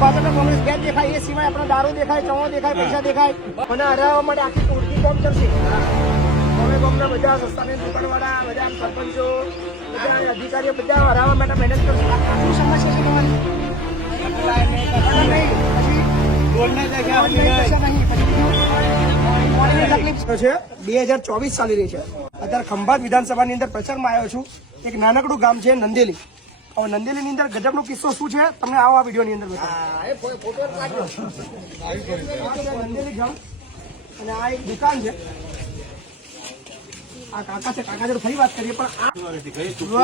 ભાજપના કોંગ્રેસ બે દેખાય એ સિવાય આપણો દારૂ દેખાય ચણો દેખાય પૈસા દેખાય. મને હરાવવા માટે આખી ટોળકી કોમ ચલશે અમે કોમના બધા સસ્તાની દુકાનવાળા બધા સરપંચો બધા અધિકારીઓ બધા હરાવવા માટે મહેનત કરશે. શું સમસ્યા છે તમારી? પછી ગોળને દેખ્યા ઓનલાઈન પૈસા નહીં. પછી ઓનલાઈન તકલીફ છે બે હજાર ચોવીસ ચાલી રહી છે. અત્યારે ખંભાત વિધાનસભાની અંદર પ્રચારમાં આવ્યો છું. એક નાનકડું ગામ છે નંદેલી. હવે નંદેલીની અંદર ગજબનો કિસ્સો શું છે? તમને આવો આ વિડીયોની અંદર બતાવું. નંદેલી ગામ અને આ એક દુકાન છે. આ કાકા છે કાકા જોડે ફરી વાત કરીએ પણ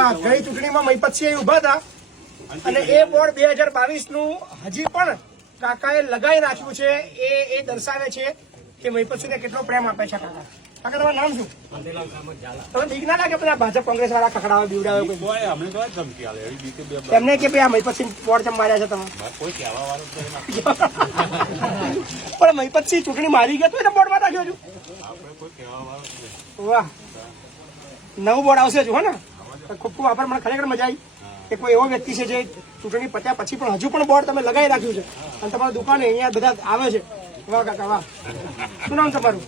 આ ગઈ ચૂંટણીમાં મહીપતસિંહ ઊભા હતા. અને એ બોર્ડ બે હજાર બાવીસનું હજી પણ કાકાએ લગાવી નાખ્યું છે. એ એ દર્શાવે છે કે મહીપતસિંહને કેટલો પ્રેમ આપે છે કાકા. કાકા તમારું નામ શું? તમે બીક ના લાગે બધા ભાજપ કોંગ્રેસ વાળા ખખડાવે બીવડાવે એમને કે ભાઈ આ મહીપતસિંહ બોર્ડ ચમ માર્યા છે તમે? પણ મહીપતસિંહ ચૂંટણી મારી ગયો તો એને બોર્ડમાં રાખ્યો છું. વાહ. નવું બોર્ડ આવશે હજુ હો ને? ખૂબ ખૂબ આભાર મને ખરેખર મજા આવી. કે કોઈ એવો વ્યક્તિ છે જે ચૂંટણી પત્યા પછી પણ હજુ પણ બોર્ડ તમે લગાવી રાખ્યું છે. અને તમારી દુકાને અહીંયા બધા આવે છે. વાહ કાકા વાહ. શું નામ તમારું?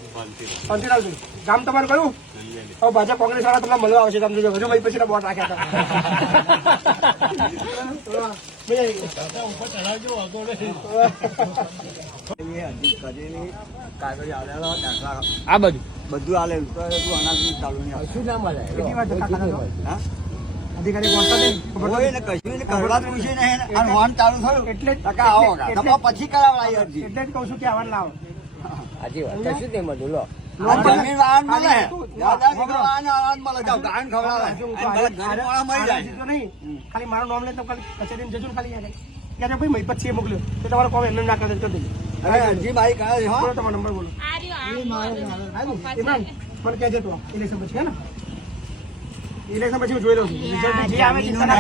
પંચીલાલ ગામ તમારું કયું? હવે ભાજપ કોંગ્રેસ વાળા તમને મળવા આવશે તમને જોજો હજુ ભાઈ પછી બોટ રાખ્યા હતા. આ બધું બધું આલે અનાજનું ચાલુ નહીં આવે. શું નામ કેટલી વાર? અધિકારી પછી કરાવડાવી અરજી એટલે જ છું કે લાવો. વાત. કશું તે લો. ખાલી મરી જાય. તો નહીં. ખાલી મારું નામ લે તો ખાલી જજો ને ખાલી ત્યારે ભાઈ મહીપત છે મોકલ્યો. તો તમારો કોમ એમને ના કરે તો અરે અરજી છે તમારો નંબર બોલો. પણ ક્યાં જતો. તો ઇલેક્શન પછી હે ને? ઇલેક્શન પછી હું જોઈ લઉં છું. રિઝલ્ટ જે આવે ચિંતા ના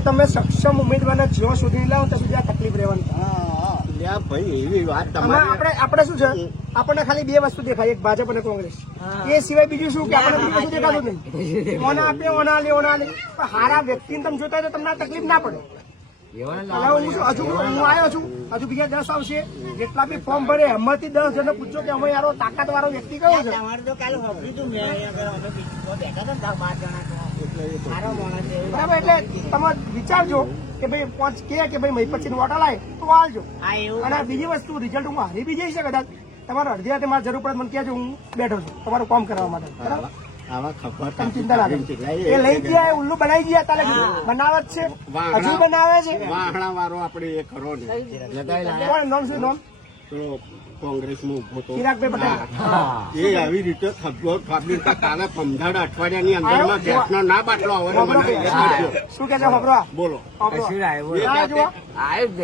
તમે- સક્ષમ ઉમેદવારને જ્યાં સુધી લાવો ત્યાં સુધી આ તકલીફ રહેવાની. ભાઈ એવી વાત આપણે આપણે શું છે? આપણને ખાલી બે વસ્તુ દેખાય એક ભાજપ અને કોંગ્રેસ. એ સિવાય બીજું શું કે આપણે બીજું કશું દેખાતું નહીં? ઓના આપે ઓના લે ઓના લે. હારા વ્યક્તિને તમે જોતા હોય તો તમને તકલીફ ના પડે. હું હજુ હું આવ્યો છું. હજુ બીજા દસ આવશે. જેટલા બી ફોર્મ ભરે એમાંથી દસ જણને પૂછજો કે અમે યારો તાકાત વાળો વ્યક્તિ કયો છે? બરાબર એટલે તમે વિચારજો. કે ભાઈ પાંચ કે કે ભાઈ મહીપતસિંહ વોટ લાય તો આવજો અને બીજી વસ્તુ રિઝલ્ટ હું હારી બી જઈશ કદાચ. તમારે અડધી રાતે મારે જરૂર પડે મને કહેજો હું બેઠો છું. તમારું કામ કરવા માટે. બરાબર? આવા ખબર ચિંતા લાગે એ લઈ ગયા ઉલ્લુ બનાવી ગયા તાલે બનાવે જ છે. હજુ બનાવે છે. વાહણા વાળો આપણે એ ખરો ને. કોણ? નામ શું નામ? પેલો કોંગ્રેસમાં ઊભો હતો. ચિરાગભાઈ પટેલ. એ આવી રીતે થબ્બો થાપડી કાલે પંદર અઠવાડિયાની અંદરમાં ગેસનો ના બાટલો આવે મને શું કે છે ખબરો બોલો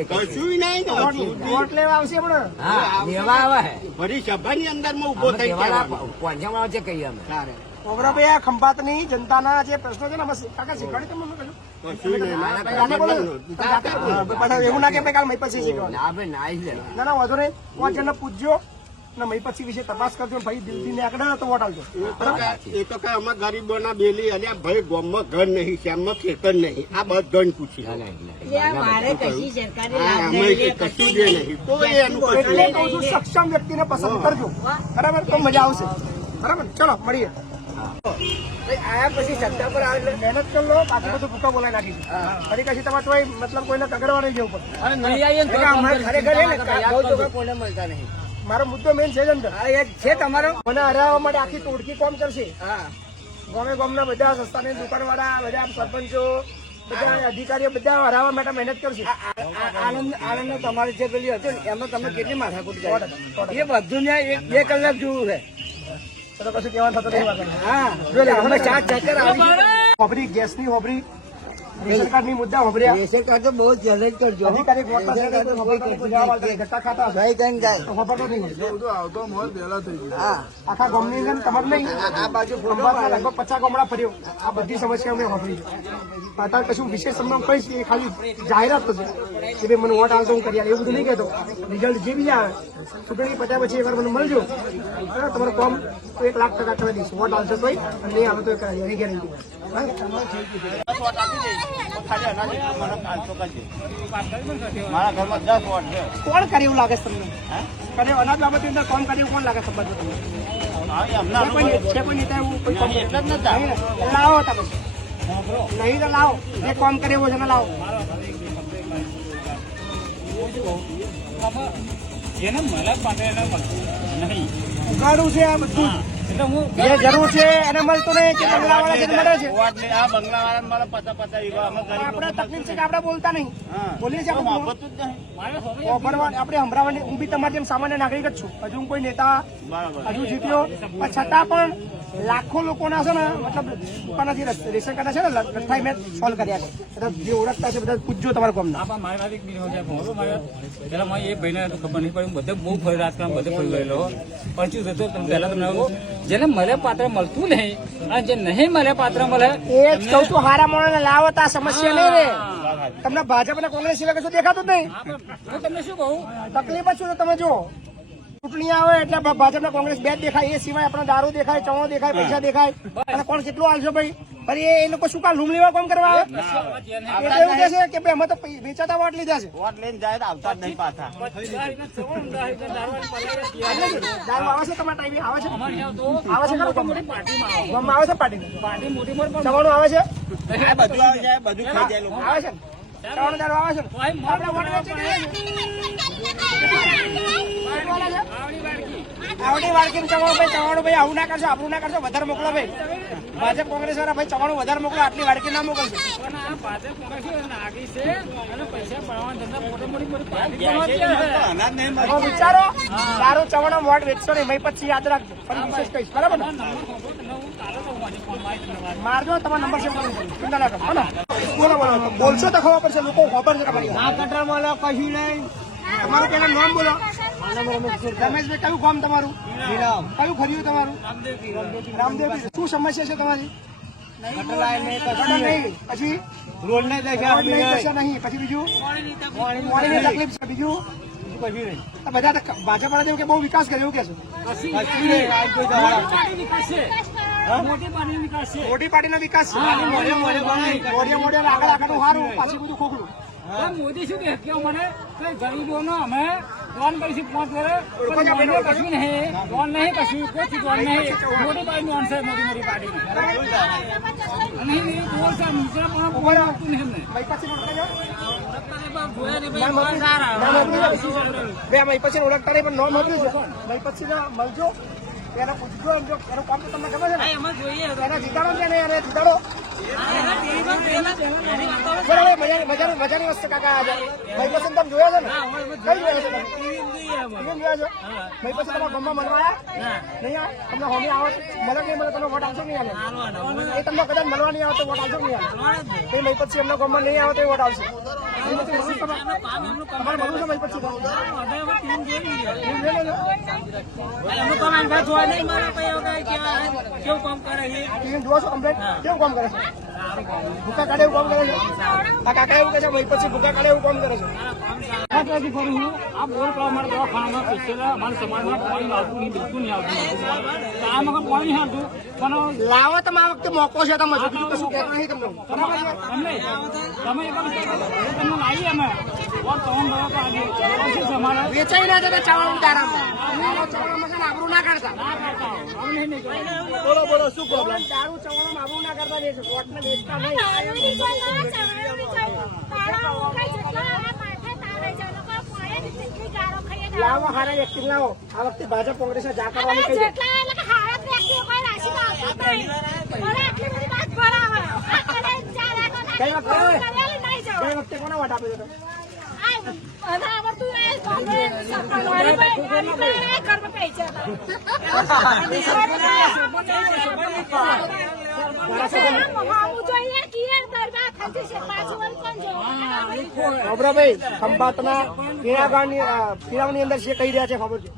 કશું નહીં. વોટ- લેવા આવશે પણ? હા દેવા આવે. હે. ફરી સભાની અંદરમાં ઊભો થઈ પહોંચવામાં આવે કહીએ અમે. આ ખંભાતની જનતાના જે પ્રશ્નો છે ને અમે કાકા શીખવાડી તમને ના એવું ના કે ભાઈ કાલ મહીપતસિંહ શીખવાનું ના ના ના ના વાંધો નહીં. પાંચ પૂછજો. ને મહીપતસિંહ વિશે તપાસ કરજો ભાઈ દિલથી નીકળે તો વોટ આવજો એ તો કે- એ તો કે ગરીબોના બેલી અલ્યા ભાઈ ગોમમાં ઘર નહીં શ્યામમાં ખેતર નહીં. આ પૂછી ના. ના, ના. મારે કશી અમે જે નહીં. કોઈ સક્ષમ વ્યક્તિને પસંદ કરજો. બરાબર? તો મજા આવશે. બરાબર? ચલો મળીએ. આયા પછી સત્તા પર આવે મહેનત કરી લો બાકી બધું ભૂકા બોલાવી નાખીશું ફરી કશી તમારે તોય મતલબ કોઈને કગડવા નહીં જવું પડે ખરેખર છે ને બહુ છોકરા કોઈને મળતા નહીં. મારો મુદ્દો મેન છે જ અંદર. છે તમારો? મને હરાવવા માટે આખી તોડકી કોમ કરશે. ગામે ગામના બધા સસ્તાની દુકાનવાળા બધા સરપંચો બધા અધિકારીઓ બધા હરાવવા માટે મહેનત કરશે. આનંદ આનંદ તમારી જે પેલી હતી એમાં તમે કેટલી માથાકૂટ કરી? એ બધું ને એક બે કલાક જોવું છે તો કશું કહેવાનું થતું નહીં હા. અમે ચાર ચક્કર આવી ગેસની હોબરી. રેશન કાર્ડની મુદ્દા વાપર્યા રેશન કાર્ડ તો બહુ ચેલેન્જ કરજો. અધિકારી વોટ પાસે તો ખબર નહીં. ભાઈ હા. આખા ગામની અંદર તમારે આ બાજુ લગભગ પચાસ ગામડા ફર્યો. આ બધી સમસ્યા અમે વાપરી અત્યારે કશું વિશેષ તમને કહીશ એ ખાલી જાહેરાત તો છે કે ભાઈ મને વોટ આવતો હું કરી એવું બધું નહીં કહેતો. રિઝલ્ટ જે બી આવે ચૂંટણી પત્યા પછી એકવાર મને મળજો. તમારું કામ તો એક લાખ ટકા કરી દઈશ. વોટ આવશે તોય નહીં આવે તો એ ગેરંટી. કોણ કરે એવું લાગે છે તમને? કરે અનાજ બાબતની અંદર કોણ કરે એવું કોણ લાગે એ ને? લાવો તમે. નહીં તો લાવો. જે કોમ કરે એવો છે ને લાવો. એને મળે. પાટે નહીં. ઉગાડું છે આ બધું. જે જરૂર છે એને મળતું નહીં કે બંગલાવાળા એને મળે છે. આ બંગલાવાળાને મારા પચાસ પચાસ વીઘા અમે ગરીબ આપણે તકલીફ છે કે આપણે બોલતા નહીં. હા. બોલીએ છીએ આપણે જ નહીં. ઓફરવા આપણે હમરાવાની હું બી તમારી જેમ સામાન્ય નાગરિક જ છું. હજુ હું કોઈ નેતા હજુ જીત્યો. પણ છતાં પણ લાખો લોકોના છે ને મતલબ દુકાનથી રેશન કાર્ડ છે ને લઠ્ઠાઈ મેં સોલ્વ કર્યા છે. જે ઓળખતા છે બધા પૂછજો તમારા ગામના. ના મારી વાત એક બીજી પેલા મારે એ ભાઈને તો ખબર નહીં પડી બધે બહુ ફરી રાજકારણ બધે ફરી ગયેલો. પરચું થતો તમે પહેલા તમને જેને મળે પાત્ર મળતું નહીં અને જે નહીં મળે પાત્ર મળે એ જ કહું છું હારા મોણા લાવો તો આ સમસ્યા નહીં રે તમને ભાજપ અને કોંગ્રેસ સિવાય કશું દેખાતું જ નહીં. હું તમને શું કહું? તકલીફ જ શું છે તમે જુઓ. ચૂંટણી આવે એટલે ભા- ભાજપ ને કોંગ્રેસ બે દેખાય. એ સિવાય આપણે દારૂ દેખાય ચણો દેખાય પૈસા દેખાય. અને કોણ કેટલું આવશે ભાઈ? ફરી એ- એ લોકો શું કામ લૂમ લેવા કોમ કરવા આવે? એવું કહે છે કે ભાઈ અમે તો વેચાતા વોટ લીધા છે. વોટ લઈને જાય તો આવતા જ નહીં પાછા. દારૂ આવે છે તમારા ટાઈમે? આવે છે? આવે છે પાર્ટીમાં આવે. છે પાર્ટી? પાર્ટી મોટી મોટી પણ આવે છે? બધું આવે છે બધું ખાઈ જાય લોકો. આવે છે ત્રણ દારૂ આવે છે આપણે વોટ વેચી દઈએ છીએ. આવડી વાળકીને ચવાણું ભાઈ? ચવાણું ભાઈ આવું ના કરશો આપણું ના કરશો વધારે મોકલો ભાઈ. ભાજપ કોંગ્રેસ વાળા ભાઈ ચવાણું વધારે મોકલો આટલી વાળકી ના મોકલશો. વિચારો દારૂ ચવાણું વોટ વેચશો નહીં ભાઈ પછી યાદ રાખજો. પણ વિશેષ કહીશ બરાબર ને? મારજો તમારો નંબર સેવ કરી ચિંતા ના કરો બોલો બોલો બોલશો તો ખબર પડશે લોકો ખબર છે તમારી આ કટર મળે કશું નહીં. તમારું પેલા નામ બોલો. રમેશભાઈ કયું ગામ તમારું? કયું ફર્યું તમારું? રામદેવ શું સમસ્યા છે તમારી? પછી? રોડ ને નહીં, પછી બીજું? પાણીની તકલીફ છે. બીજું? બધા તો ભાજપ વાળા એવું કે બહુ વિકાસ કર્યો કે મોટી પાર્ટી પાર્ટીનો વિકાસ મોડે મોડે આગળ આગળ સારું પાછું બધું ખોખલું મોદી શું કે મને કઈ ગરીબોનો અમે લોન કરીશું પાંચ વર્ષ કશું નહીં લોન નહીં કશું કોઈ લોન નહીં મોટી પાર્ટી લોન છે મોટી મોટી પાર્ટી એ બોલ છે નીચે પણ કોઈ આવતું નહીં? બે ભાઈ પછી ઓળખતા નહીં પણ નામ છે ભાઈ પછી મળજો એને પૂછજો એમ જો એનું કામ તો તમને ખબર છે ને? એમાં જોઈએ એને જીતાડો ને એને જીતાડો. મજાની વસ્તુ કાકા ભાઈ પછી તમે જોયા છે ને? કઈ જોયા છે તમે? કેમ જોયા છે? ભાઈ પછી તમારા ગામમાં મળવા નહીં આવે તમને હોમી આવો મળે નહીં મળે? તમે વોટ આવશો નહીં આવે એ તમને કદાચ મળવા નહીં આવે તો વોટ આવશો નહીં આવે એ ભાઈ પછી એમના ગામમાં નહીં આવે તો વોટ આવશે કેવું કામ કરે? છે કેવું કામ કરે? છે ભૂકા કાઢે એવું કામ કરે છે આ કાકા એવું કહે છે ભાઈ પછી ભૂકા કાઢે એવું કામ કરે છે પાણી લાવો તમે આ વખતે મોકો છે તમે કહેતો નહીં તમને અમે વેચાઈ ના જતા દારામાં. છે ને આબરૂ ના કાઢતા. બોલો બોલો શું પ્રોબ્લેમ દારૂ ચાવણમાં આબરૂ ના કરતા લાવો હારા વ્યક્તિ લાવો આ વખતે ભાજપ કોંગ્રેસ જા ગોબરાભાઈ ખંભાતના પીણા ની અંદર છે કહી રહ્યા છે ખબર છે?